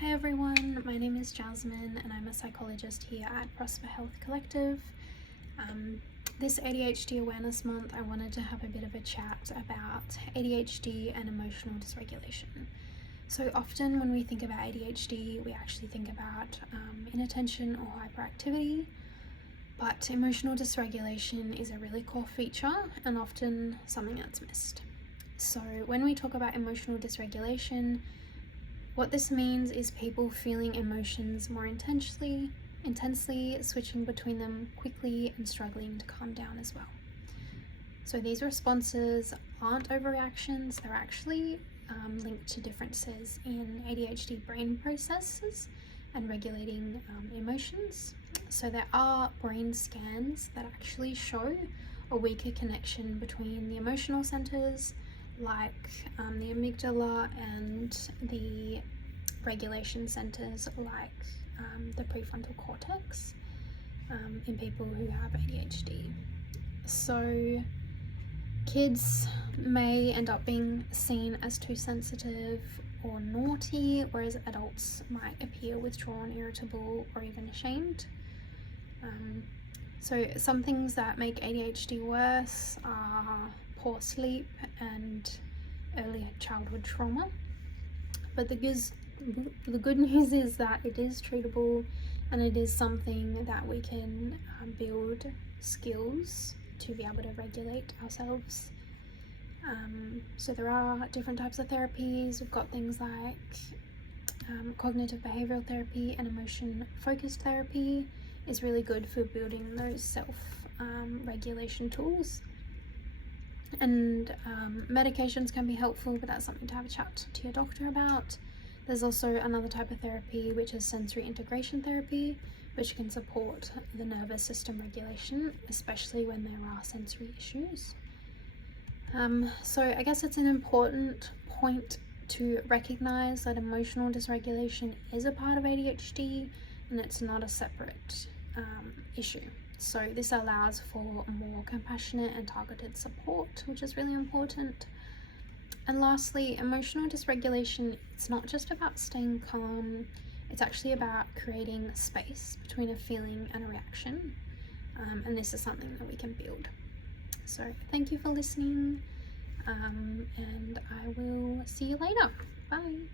Hi everyone, my name is Jasmine and I'm a psychologist here at Prosper Health Collective. This ADHD Awareness Month, I wanted to have a bit of a chat about ADHD and emotional dysregulation. So often when we think about ADHD, we actually think about inattention or hyperactivity, but emotional dysregulation is a really core feature and often something that's missed. So when we talk about emotional dysregulation, what this means is people feeling emotions more intensely, switching between them quickly and struggling to calm down as well. So these responses aren't overreactions, they're actually linked to differences in ADHD brain processes and regulating emotions. So there are brain scans that actually show a weaker connection between the emotional centers like the amygdala and the regulation centers like the prefrontal cortex in people who have ADHD. So kids may end up being seen as too sensitive or naughty, whereas adults might appear withdrawn, irritable, or even ashamed. So some things that make ADHD worse are poor sleep and early childhood trauma. But the good news is that it is treatable and it is something that we can build skills to be able to regulate ourselves. So there are different types of therapies. We've got things like cognitive behavioral therapy and emotion focused therapy is really good for building those self-regulation tools. And medications can be helpful, but that's something to have a chat to your doctor about. There's also another type of therapy, which is sensory integration therapy, which can support the nervous system regulation, especially when there are sensory issues. So I guess it's an important point to recognize that emotional dysregulation is a part of ADHD and it's not a separate issue. So this allows for more compassionate and targeted support, which is really important. And lastly, emotional dysregulation, it's not just about staying calm, it's actually about creating space between a feeling and a reaction. And this is something that we can build. So thank you for listening, and I will see you later. Bye.